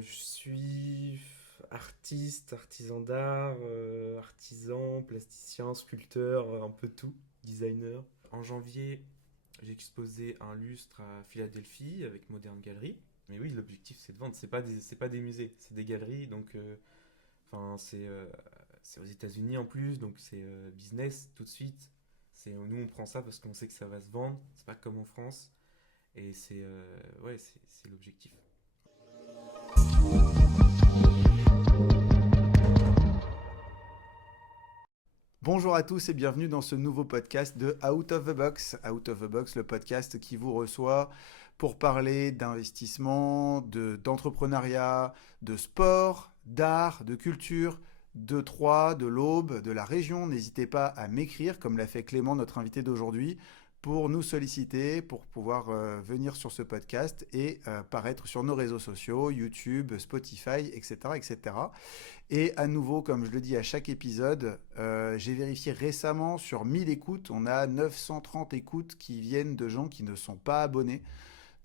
Je suis artiste, artisan d'art, artisan, plasticien, sculpteur, un peu tout, designer. En janvier, j'ai exposé un lustre à Philadelphie avec Modern Gallery. Mais oui, l'objectif c'est de vendre, c'est pas des musées, c'est des galeries. Donc, enfin, c'est aux États-Unis en plus, donc c'est business tout de suite. Nous on prend ça parce qu'on sait que ça va se vendre, c'est pas comme en France. Et ouais, c'est l'objectif. Bonjour à tous et bienvenue dans ce nouveau podcast de Out of the Box. Out of the Box, le podcast qui vous reçoit pour parler d'investissement, d'entrepreneuriat, de sport, d'art, de culture, de Troyes, de l'Aube, de la région. N'hésitez pas à m'écrire, comme l'a fait Clément, notre invité d'aujourd'hui, pour nous solliciter, pour pouvoir venir sur ce podcast et paraître sur nos réseaux sociaux, YouTube, Spotify, etc., etc. Et à nouveau, comme je le dis à chaque épisode, j'ai vérifié récemment sur 1000 écoutes, on a 930 écoutes qui viennent de gens qui ne sont pas abonnés.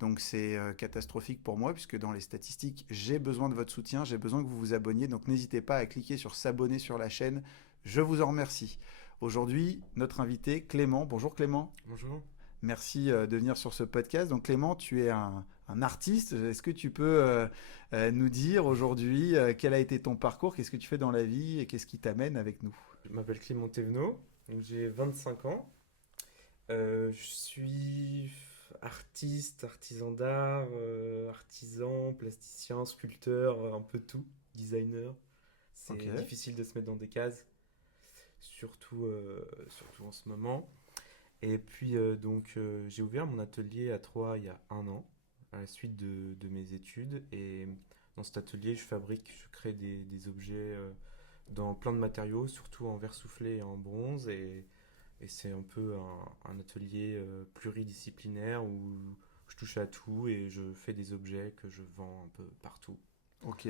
Donc c'est catastrophique pour moi puisque dans les statistiques, j'ai besoin de votre soutien, j'ai besoin que vous vous abonniez. Donc n'hésitez pas à cliquer sur s'abonner sur la chaîne. Je vous en remercie. Aujourd'hui, notre invité Clément. Bonjour Clément. Bonjour. Merci de venir sur ce podcast. Donc Clément, tu es un artiste. Est-ce que tu peux nous dire aujourd'hui quel a été ton parcours, qu'est-ce que tu fais dans la vie et qu'est-ce qui t'amène avec nous? Je m'appelle Clément Thévenot, donc j'ai 25 ans. Je suis artiste, artisan d'art, artisan, plasticien, sculpteur, un peu tout, designer. Ok, C'est difficile de se mettre dans des cases, surtout en ce moment. Et puis j'ai ouvert mon atelier à Troyes il y a un an, à la suite de mes études. Et dans cet atelier, je crée des objets dans plein de matériaux, surtout en verre soufflé et en bronze. Et c'est un peu un atelier pluridisciplinaire où je touche à tout et je fais des objets que je vends un peu partout. ok.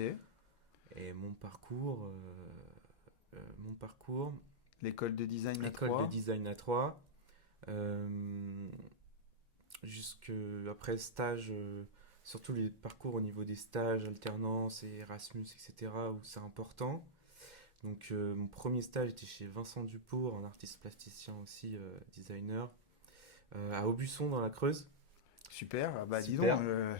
Et mon parcours, L'école de design à école de Troyes. design à Troyes, euh, jusque après stage, surtout les parcours au niveau des stages, alternance et Erasmus, etc., où c'est important. Donc mon premier stage était chez Vincent Dufour, un artiste plasticien aussi, designer, à Aubusson dans la Creuse. Super. Ah bah dis donc, Super,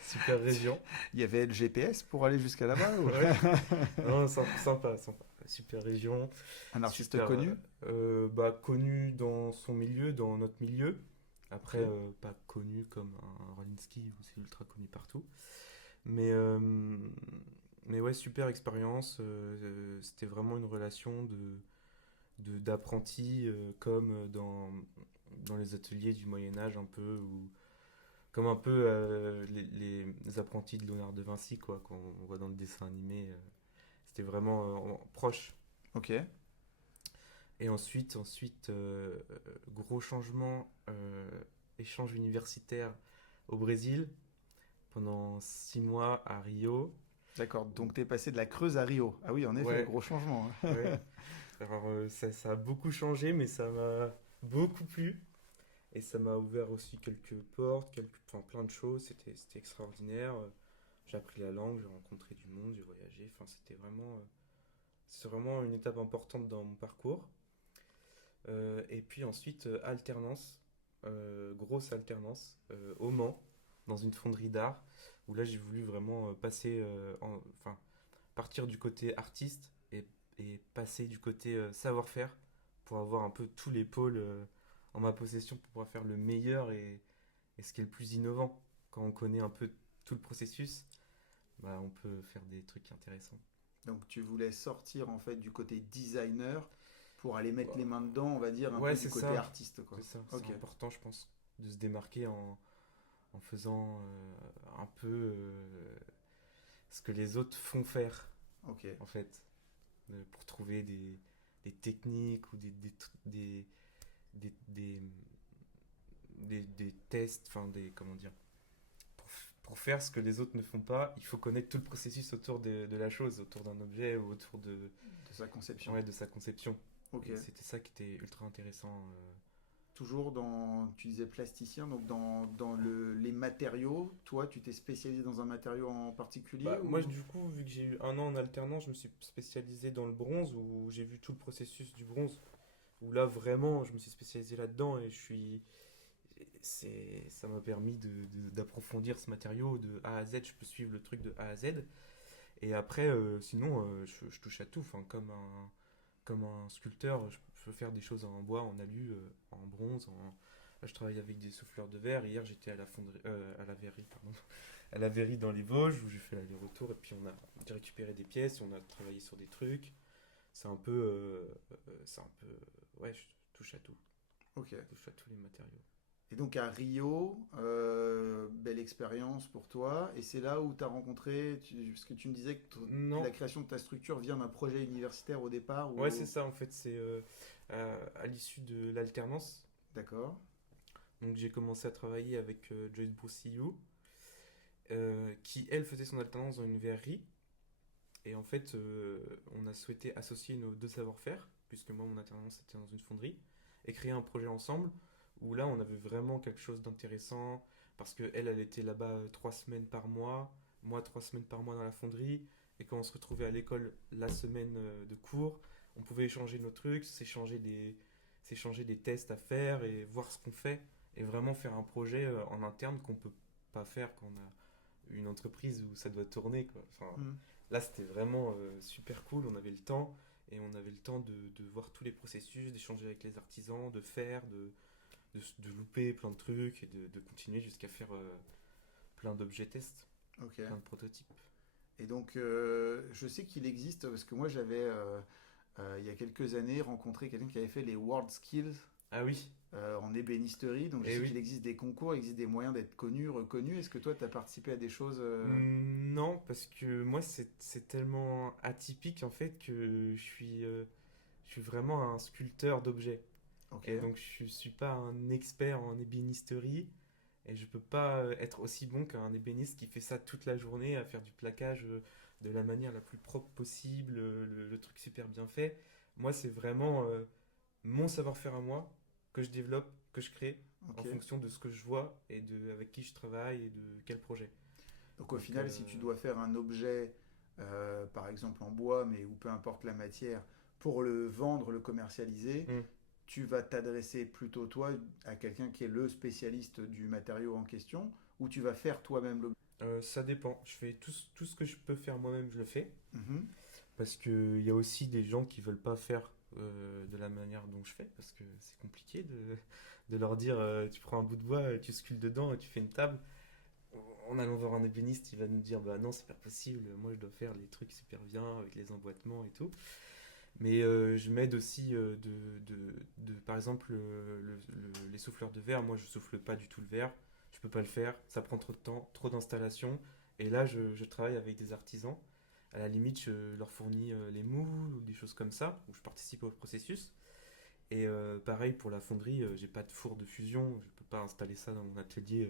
super région. il y avait le GPS pour aller jusqu'à là-bas ou... Ouais. Non, sympa, sympa. Super région, Un artiste super connu? bah, connu dans son milieu, dans notre milieu. Ok. Après, pas connu comme un Rolinski où c'est ultra connu partout. Mais, mais ouais, super expérience. C'était vraiment une relation d'apprenti, comme dans les ateliers du Moyen-Âge, un peu, ou comme un peu les apprentis de Léonard de Vinci, quoi, qu'on voit dans le dessin animé. C'était vraiment proche. Ok. Et ensuite gros changement, échange universitaire au Brésil pendant 6 mois à Rio. D'accord. Donc t'es passé de la Creuse à Rio. Ah oui, en effet, Ouais, gros changement, hein. ouais. Alors ça a beaucoup changé, mais ça m'a beaucoup plu. Et ça m'a ouvert aussi quelques portes, enfin, plein de choses. C'était extraordinaire. J'ai appris la langue, j'ai rencontré du monde, j'ai voyagé. Enfin, c'est vraiment une étape importante dans mon parcours. Et puis ensuite, alternance, grosse alternance, au Mans, dans une fonderie d'art, où là j'ai voulu vraiment enfin, partir du côté artiste et passer du côté savoir-faire pour avoir un peu tous les pôles en ma possession pour pouvoir faire le meilleur et ce qui est le plus innovant. Quand on connaît un peu tout le processus, bah, on peut faire des trucs intéressants. Donc tu voulais sortir en fait du côté designer pour aller mettre les Bah, mains dedans, on va dire un ouais, peu du c'est côté ça. artiste quoi. C'est ça. C'est Ok. important, je pense, de se démarquer en faisant un peu ce que les autres font faire, Ok. en fait, pour trouver des techniques ou des, des tests, enfin, comment dire, pour faire ce que les autres ne font pas, il faut connaître tout le processus autour de la chose, autour d'un objet ou autour De sa conception. ouais, de sa conception. Ok. Et c'était ça qui était ultra intéressant toujours dans, tu disais plasticien, donc les matériaux. Toi, tu t'es spécialisé dans un matériau en particulier Bah, moi, ou... du coup, vu que j'ai eu un an en alternance, je me suis spécialisé dans le bronze, où j'ai vu tout le processus du bronze, où là, vraiment, je me suis spécialisé là-dedans et ça m'a permis d'approfondir ce matériau de A à Z. Je peux suivre le truc de A à Z. Et après, sinon, je touche à tout. Enfin, comme un sculpteur, je peux faire des choses en bois, en alu, en bronze. Là, je travaille avec des souffleurs de verre. Hier, j'étais à la fonderie, à la verrerie, pardon, à la verrerie dans les Vosges où j'ai fait l'aller-retour. Et puis, on a récupéré des pièces, on a travaillé sur des trucs. C'est un peu, ouais, je touche à tout. Ok. Je touche à tous les matériaux. Et donc à Rio, belle expérience pour toi. Et c'est là où tu as rencontré, parce que tu me disais que Non, la création de ta structure vient d'un projet universitaire au départ. ouais, c'est ça en fait. C'est à l'issue de l'alternance. D'accord. Donc j'ai commencé à travailler avec Joyce Broussillou, qui elle faisait son alternance dans une verrerie. Et en fait, on a souhaité associer nos deux savoir-faire, puisque moi mon alternance était dans une fonderie, et créer un projet ensemble où là on avait vraiment quelque chose d'intéressant, parce que elle était là-bas 3 semaines par mois, moi 3 semaines par mois dans la fonderie, et quand on se retrouvait à l'école la semaine de cours, on pouvait échanger nos trucs, s'échanger des tests à faire et voir ce qu'on fait, et vraiment faire un projet en interne qu'on peut pas faire quand on a une entreprise où ça doit tourner, quoi. Enfin, Hmm. là, c'était vraiment super cool. On avait le temps et on avait le temps de voir tous les processus, d'échanger avec les artisans, de faire, de louper plein de trucs et de continuer jusqu'à faire plein d'objets tests, Ok. plein de prototypes. Et donc, je sais qu'il existe, parce que moi j'avais, il y a quelques années, rencontré quelqu'un qui avait fait les World Skills Ah oui, en ébénisterie. Donc je et sais oui. qu'il existe des concours, il existe des moyens d'être connu, reconnu. Est-ce que toi, tu as participé à des choses Non, parce que moi, c'est tellement atypique en fait que je suis vraiment un sculpteur d'objets. Ok. Et donc, je suis pas un expert en ébénisterie. Et je peux pas être aussi bon qu'un ébéniste qui fait ça toute la journée, à faire du plaquage de la manière la plus propre possible, le truc super bien fait. Moi, c'est vraiment mon savoir-faire à moi que je développe, que je crée en Ok. fonction de ce que je vois et avec qui je travaille et de quel projet. Donc au Donc, final, si tu dois faire un objet, par exemple en bois, mais ou peu importe la matière, pour le vendre, le commercialiser, hmm. tu vas t'adresser plutôt toi à quelqu'un qui est le spécialiste du matériau en question, ou tu vas faire toi-même l'objet. Ça dépend. Je fais tout ce que je peux faire moi-même, je le fais. Mhm. Parce qu'il y a aussi des gens qui veulent pas faire de la manière dont je fais, parce que c'est compliqué de leur dire tu prends un bout de bois, tu sculptes dedans et tu fais une table. En allant voir un ébéniste, il va nous dire bah non, c'est pas possible, moi je dois faire les trucs super bien avec les emboîtements et tout. Mais je m'aide aussi par exemple, les souffleurs de verre. Moi je souffle pas du tout le verre, je peux pas le faire, ça prend trop de temps, trop d'installation. Et là je travaille avec des artisans. À la limite, je leur fournis les moules ou des choses comme ça, où je participe au processus. Et pareil pour la fonderie, j'ai pas de four de fusion, je peux pas installer ça dans mon atelier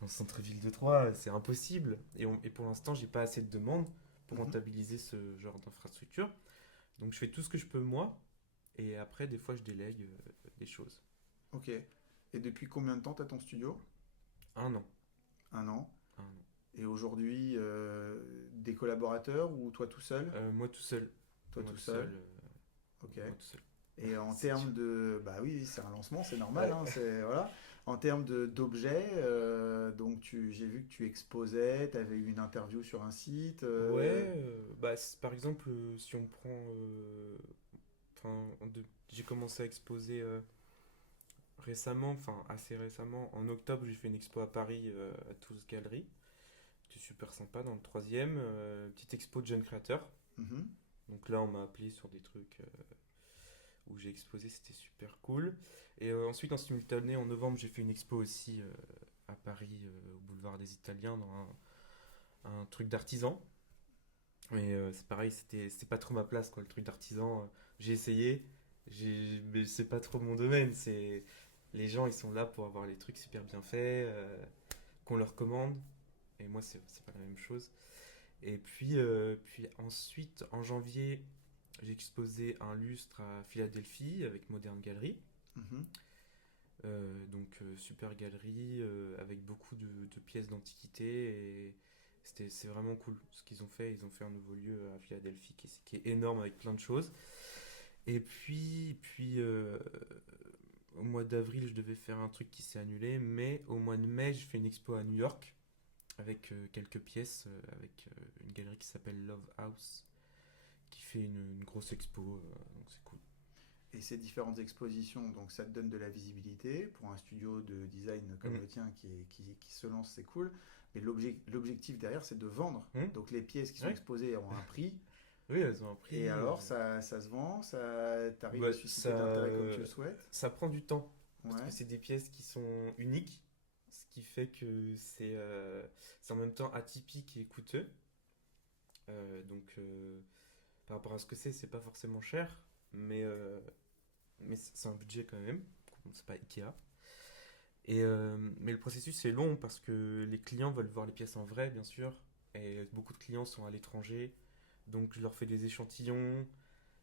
dans le centre-ville de Troyes, c'est impossible. Et pour l'instant, j'ai pas assez de demandes pour Mhm. rentabiliser ce genre d'infrastructure. Donc je fais tout ce que je peux moi, et après, des fois, je délègue des choses. Ok. Et depuis combien de temps tu as ton studio? Un an. Un an. Un an. Et aujourd'hui, des collaborateurs ou toi tout seul? Moi tout seul. Toi Moi tout tout seul. seul. Ok. Moi tout seul. Et en C'est dur. termes de... Bah oui, oui, c'est un lancement, c'est normal, Ouais. hein, c'est... Voilà. En termes d'objets, donc j'ai vu que tu exposais, tu avais eu une interview sur un site. Ouais, bah, par exemple, si on prend. Enfin, j'ai commencé à exposer récemment, enfin assez récemment. En octobre, j'ai fait une expo à Paris, à Toulouse Galerie. C'était super sympa dans le troisième. Petite expo de jeunes créateurs. Mhm. Donc là, on m'a appelé sur des trucs où j'ai exposé, c'était super cool. Et ensuite, en simultané, en novembre, j'ai fait une expo aussi à Paris, au boulevard des Italiens, dans un truc d'artisan. Mais c'est pareil, c'était pas trop ma place, quoi, le truc d'artisan. J'ai essayé, mais c'est pas trop mon domaine. Les gens, ils sont là pour avoir les trucs super bien faits, qu'on leur commande. Et moi, c'est pas la même chose. Et puis ensuite, en janvier, j'ai exposé un lustre à Philadelphie avec Modern Gallery. Mhm. Super galerie avec beaucoup de pièces d'antiquité et c'est vraiment cool ce qu'ils ont fait. Ils ont fait un nouveau lieu à Philadelphie qui est énorme avec plein de choses. Et puis, au mois d'avril, je devais faire un truc qui s'est annulé, mais au mois de mai, je fais une expo à New York avec quelques pièces, avec une galerie qui s'appelle Love House, qui fait une grosse expo, donc c'est cool. Et ces différentes expositions, donc ça te donne de la visibilité pour un studio de design comme Mm. le tien qui se lance, c'est cool. Mais l'objectif derrière, c'est de vendre. Mm. Donc les pièces qui sont Ouais. exposées ont un prix. Oui, elles ont un Et prix. alors, ça se vend, ça t'arrive Bah, à susciter de l'intérêt comme tu le souhaites. ça prend du temps parce que Ouais, c'est des pièces qui sont uniques, ce qui fait que c'est en même temps atypique et coûteux. Par rapport à ce que c'est pas forcément cher, mais, euh, mais c'est un budget quand même. C'est pas Ikea. Mais le processus est long parce que les clients veulent voir les pièces en vrai, bien sûr. Et beaucoup de clients sont à l'étranger. Donc je leur fais des échantillons,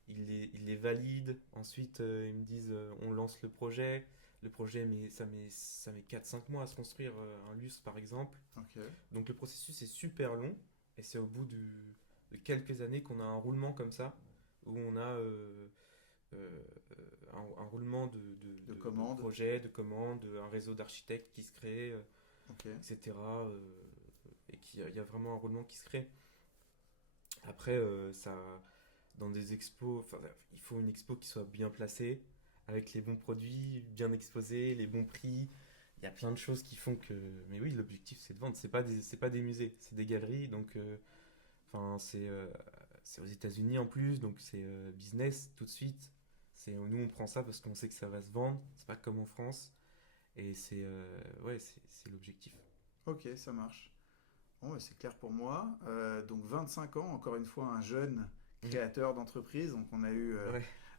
ils les valident. Ensuite, ils me disent on lance le projet. Le projet, ça met 4 5 mois à se construire un lustre, par exemple. ok. Donc le processus est super long. Et c'est au bout de quelques années qu'on a un roulement comme ça, où on a euh, un roulement De de commandes, projets, de commandes, un réseau d'architectes qui se crée, ok. etc. Et il y a vraiment un roulement qui se crée. Après, dans des expos, enfin, il faut une expo qui soit bien placée, avec les bons produits, bien exposés, les bons prix. Il y a plein de choses qui font que. Mais oui, l'objectif c'est de vendre. C'est pas des musées, c'est des galeries. Enfin, c'est aux États-Unis en plus, donc c'est business tout de suite. Nous on prend ça parce qu'on sait que ça va se vendre. C'est pas comme en France. Et ouais, c'est l'objectif. Ok, ça marche. Bon, bah, c'est clair pour moi. Donc 25 ans, encore une fois, un jeune Mm. créateur d'entreprise. Donc on a eu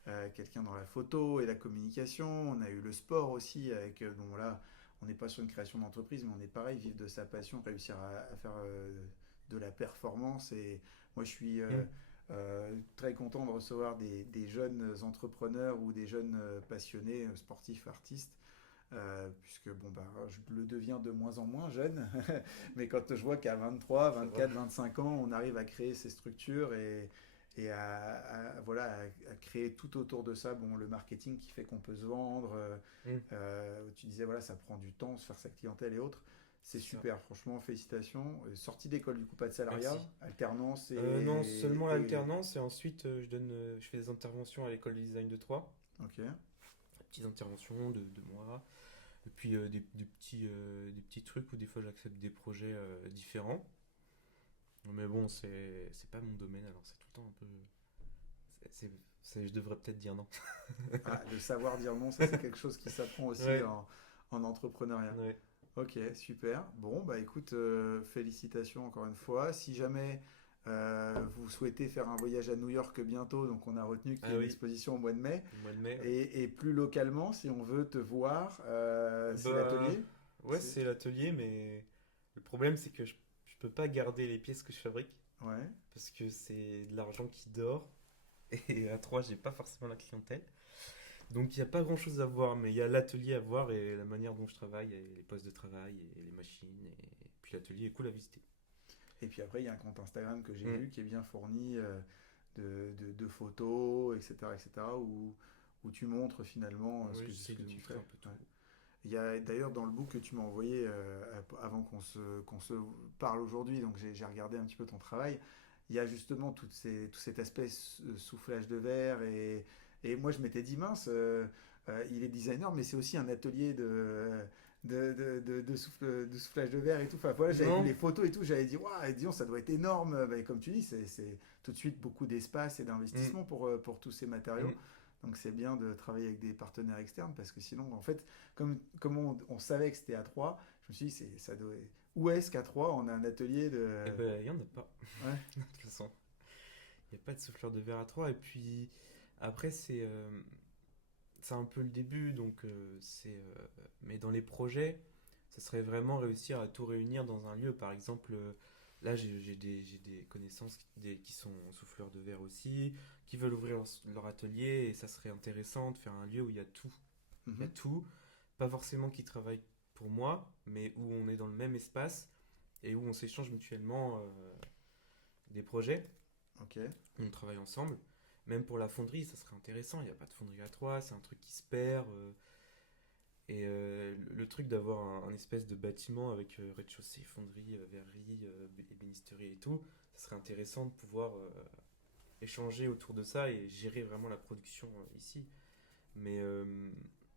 Ouais. quelqu'un dans la photo et la communication. On a eu le sport aussi avec, bon là, on n'est pas sur une création d'entreprise, mais on est pareil, vivre de sa passion, réussir à faire de la performance. Et moi, je suis Mm. très content de recevoir des jeunes entrepreneurs ou des jeunes passionnés, sportifs, artistes. Puisque bon bah je le deviens de moins en moins jeune, mais quand je vois qu'à 23, Ça va. 24, 25 ans, on arrive à créer ces structures et voilà, à créer tout autour de ça, bon, le marketing qui fait qu'on peut se vendre, Mm. tu disais voilà, ça prend du temps, se faire sa clientèle et autres, c'est C'est ça. super, franchement, félicitations. Sortie d'école du coup, pas de salariat, Merci. alternance Non, seulement et... l'alternance et ensuite je fais des interventions à l'école de design de Troyes. Ok, Des petites interventions de mois. Et puis des petits trucs où des fois j'accepte des projets différents. Mais bon, c'est pas mon domaine, alors c'est tout le temps un peu. Je devrais peut-être dire non. ah, le savoir dire non, ça c'est quelque chose qui s'apprend aussi Ouais, en entrepreneuriat. ouais. Ok, super. Bon, bah écoute, félicitations encore une fois. Si jamais vous souhaitez faire un voyage à New York bientôt, donc on a retenu qu'il y Ah ait une oui, exposition au mois de mai, au mois de mai, ouais. et plus localement, si on veut te voir, c'est Bah, l'atelier? ouais, C'est... c'est l'atelier, mais le problème c'est que je peux pas garder les pièces que je fabrique Ouais, parce que c'est de l'argent qui dort. Et à 3, j'ai pas forcément la clientèle. Donc il n'y a pas grand chose à voir, mais il y a l'atelier à voir et la manière dont je travaille, et les postes de travail et les machines. Et puis l'atelier est cool à visiter. et puis après, il y a un compte Instagram que j'ai Mm. vu qui est bien fourni de photos, etc., etc., où tu montres finalement Oui, ce j'essaye que de tu montrer fais. un peu tout. Ouais. Il y a d'ailleurs dans le book que tu m'as envoyé avant qu'on se parle aujourd'hui, donc j'ai regardé un petit peu ton travail. Il y a justement tout cet aspect soufflage de verre et moi je m'étais dit mince, il est designer, mais c'est aussi un atelier de soufflage de verre et tout. Enfin voilà, j'avais vu Non. les photos et tout, j'avais dit waouh, disons ça doit être énorme. Ben, comme tu dis, c'est tout de suite beaucoup d'espace et Mm. d'investissement pour tous ces matériaux. Mm. Donc c'est bien de travailler avec des partenaires externes parce que sinon, en fait, comme on savait que c'était à 3, je me suis dit, ça doit... où est-ce qu'à 3 on a un atelier Eh de... ben, il y en a pas, Ouais, de toute façon. Il n'y a pas de souffleur de verre à 3. Et puis après, c'est un peu le début. Mais dans les projets, ça serait vraiment réussir à tout réunir dans un lieu. Par exemple, là, j'ai des connaissances qui sont souffleurs de verre aussi, qui veulent ouvrir leur atelier. Et ça serait intéressant de faire un lieu où il y a tout. Il y a mhm, tout. pas forcément qui travaillent pour moi, mais où on est dans le même espace et où on s'échange mutuellement des projets. Ok. On travaille ensemble. Même pour la fonderie, ça serait intéressant. Il n'y a pas de fonderie à trois, c'est un truc qui se perd. Le truc d'avoir un espèce de bâtiment avec rez-de-chaussée, fonderie, verrerie, ébénisterie et tout, ça serait intéressant de pouvoir échanger autour de ça et gérer vraiment la production ici. Mais, euh,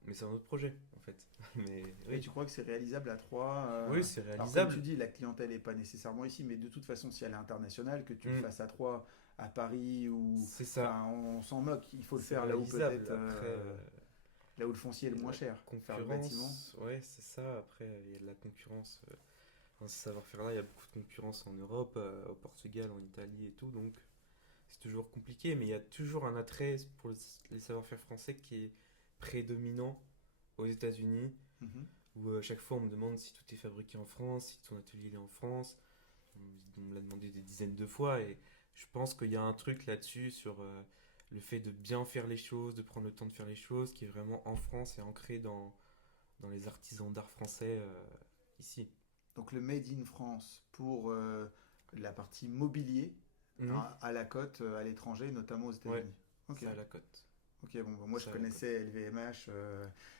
mais c'est un autre projet en fait. Mais Et oui, tu crois que c'est réalisable à Troyes oui c'est Alors, comme tu réalisable. dis, la clientèle n'est pas nécessairement ici, mais de toute façon, si elle est internationale, que tu le Hmm, fasses à Troyes, à Paris, ou. c'est ça, Enfin, on s'en moque. Il faut le c'est faire là où réalisable. peut-être. Après, Là où le foncier est le il y a moins la cher. Faire le bâtiment. concurrence, ouais, c'est ça. Après, il y a de la concurrence. Dans ce savoir-faire-là, il y a beaucoup de concurrence en Europe, au Portugal, en Italie et tout, donc c'est toujours compliqué, mais il y a toujours un attrait pour les savoir-faire français qui est prédominant aux États-Unis, Mhm. où à chaque fois on me demande si tout est fabriqué en France, si ton atelier est en France. On me l'a demandé des dizaines de fois et je pense qu'il y a un truc là-dessus sur le fait de bien faire les choses, de prendre le temps de faire les choses, qui est vraiment en France et ancré dans les artisans d'art français ici. Donc, le Made in France pour la partie mobilier Mhm. hein, à la cote, à l'étranger, notamment aux Ouais, États-Unis. Ok. ça à la cote. Ok, bon, bah, moi je Ça à la cote. connaissais LVMH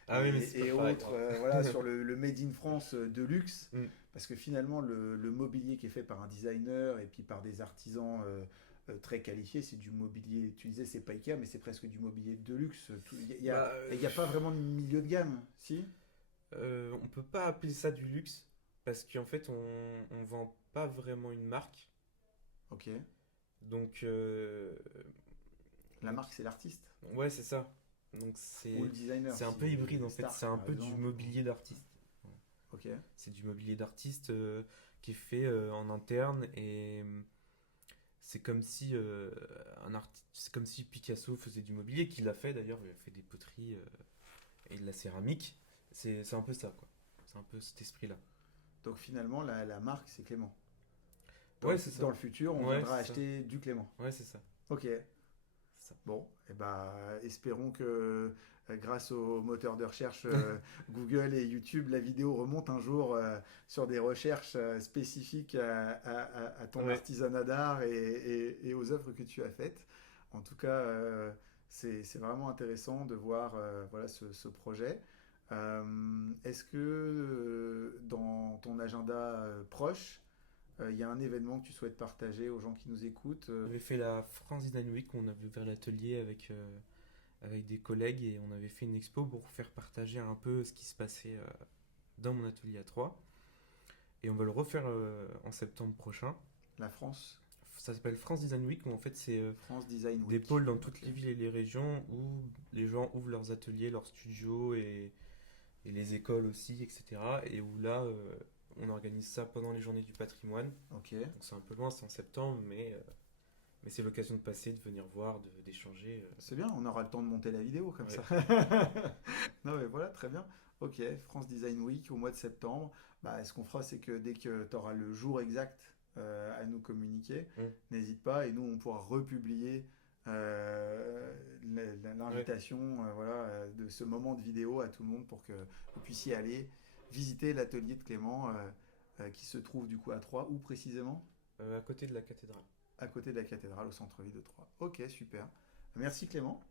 Ah oui, mais c'est pas et pareil. autres, voilà, sur le Made in France de luxe, Mm. parce que finalement le mobilier qui est fait par un designer et puis par des artisans très qualifiés, c'est du mobilier, tu disais c'est pas Ikea, mais c'est presque du mobilier de luxe. Il n'y a, Bah, y a pas vraiment de milieu de gamme, si? on peut pas appeler ça du luxe parce qu'en fait on vend pas vraiment une marque. Ok. Donc, La donc marque c'est l'artiste ouais, c'est ça. Donc ou le designer, c'est un si peu hybride en fait. C'est Stark un par peu du exemple. mobilier d'artiste. Ouais. Ok. C'est du mobilier d'artiste qui est fait en interne et c'est comme si c'est comme si Picasso faisait du mobilier, qu'il a fait d'ailleurs. Il a fait des poteries et de la céramique. C'est un peu ça quoi. C'est un peu cet esprit-là. Donc finalement la marque c'est Clément. Ouais, c'est ça. Dans le futur, on Ouais, viendra c'est ça. acheter du Clément. Ouais, c'est ça. Ok. C'est ça. Bon, et ben, espérons que grâce au moteur de recherche Google et YouTube, la vidéo remonte un jour sur des recherches spécifiques à ton Ouais. artisanat d'art et aux œuvres que tu as faites. En tout cas, c'est vraiment intéressant de voir voilà, ce projet. Est-ce que dans ton agenda proche, il y a un événement que tu souhaites partager aux gens qui nous écoutent On avait fait la France Design Week, on avait ouvert l'atelier avec des collègues et on avait fait une expo pour faire partager un peu ce qui se passait dans mon atelier à 3. Et on va le refaire en septembre prochain. La France Ça s'appelle France Design Week, où en fait c'est France Design des Week. pôles dans toutes Ok. les villes et les régions où les gens ouvrent leurs ateliers, leurs studios et les écoles aussi, etc. Et où là, on organise ça pendant les journées du patrimoine. Ok. Donc c'est un peu loin, c'est en septembre, mais c'est l'occasion de passer, de venir voir, d'échanger. C'est bien, on aura le temps de monter la vidéo comme Ouais. ça. Non mais voilà, très bien. Ok, France Design Week au mois de septembre. Bah, ce qu'on fera, c'est que dès que tu auras le jour exact à nous communiquer, Mm. n'hésite pas et nous, on pourra republier Ouais. l'invitation voilà, de ce moment de vidéo à tout le monde pour que vous puissiez aller visiter l'atelier de Clément qui se trouve du coup à Troyes, où précisément? À côté de la cathédrale. À côté de la cathédrale au centre-ville de Troyes. Ok, super. Merci Clément,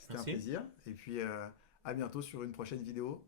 c'était un Merci. plaisir. Et puis à bientôt sur une prochaine vidéo.